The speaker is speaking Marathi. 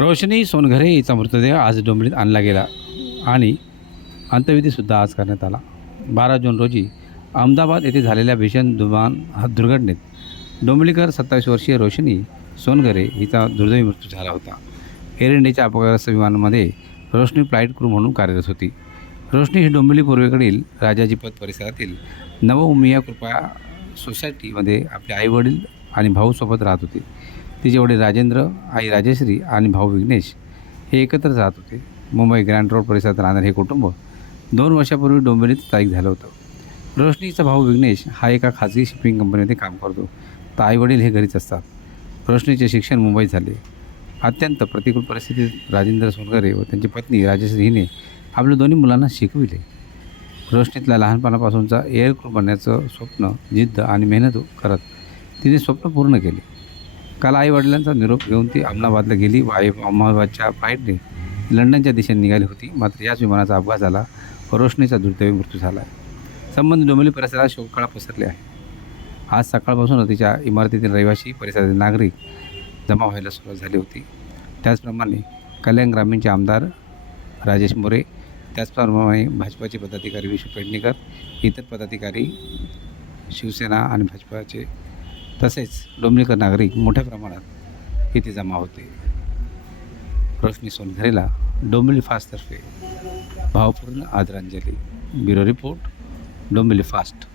रोशनी सोनघरे हिचा मृतदेह आज डोंबिवलीत आणला गेला आणि अंत्यविधीसुद्धा आज करण्यात आला. 12 जून रोजी अहमदाबाद येथे झालेल्या भीषण दुर्घटनेत डोंबिवलीकर 27 वर्षीय रोशनी सोनघरे हिचा दुर्दैवी मृत्यू झाला होता. एअर इंडियाच्या अपघातग्रस्त विमानामध्ये रोशनी फ्लाईट क्रू म्हणून कार्यरत होती. रोशनी ही डोंबिवली पूर्वेकडील राजाजी पथ परिसरातील नवउमिया कृपा सोसायटीमध्ये आपले आईवडील आणि भाऊसोबत राहत होते. तिचे वडील राजेंद्र, आई राजेश्री आणि भाऊ विघ्नेश हे एकत्रच राहत होते. मुंबई ग्रँड रोड परिसरात राहणारे हे कुटुंब 2 वर्षापूर्वी डोंबिवलीत स्थायिक झालं होतं. रोशनीचा भाऊ विघ्नेश हा एका खाजगी शिपिंग कंपनीमध्ये काम करतो, तर आईवडील हे घरीच असतात. रोशनीचे शिक्षण मुंबईत झाले. अत्यंत प्रतिकूल परिस्थितीत राजेंद्र सोनघरे व त्यांची पत्नी राजेश्री हिने आपल्या दोन्ही मुलांना शिकविले. रोशनीतल्या लहानपणापासूनचा एअर क्रू बनण्याचं स्वप्न, जिद्द आणि मेहनत करत तिने स्वप्न पूर्ण केले. काल आईवडिलांचा निरोप घेऊन ती अहमदाबादला गेली व अहमदाबादच्या फ्लाईटने लंडनच्या दिशेने निघाली होती. मात्र याच विमानाचा अपघात झाला व रोशनीचा दुर्दैवी मृत्यू झाला आहे. संबंध डोंबिवली परिसरात शोककळा पसरली आहे. आज सकाळपासून तिच्या इमारतीतील रहिवासी, परिसरातील नागरिक जमा व्हायला सुरुवात झाली होती. त्याचप्रमाणे कल्याण ग्रामीणचे आमदार राजेश मोरे, त्याचप्रमाणे भाजपाचे पदाधिकारी विष्णू पेडणेकर, इतर पदाधिकारी, शिवसेना आणि भाजपाचे तसेच डोंबिवलीकर नागरिक मोठ्या प्रमाणात इथे जमा होते. रोशनी सोनघरेला डोंबिवली फास्टतर्फे भावपूर्ण आदरांजली. Bureau report, Dombivli fast.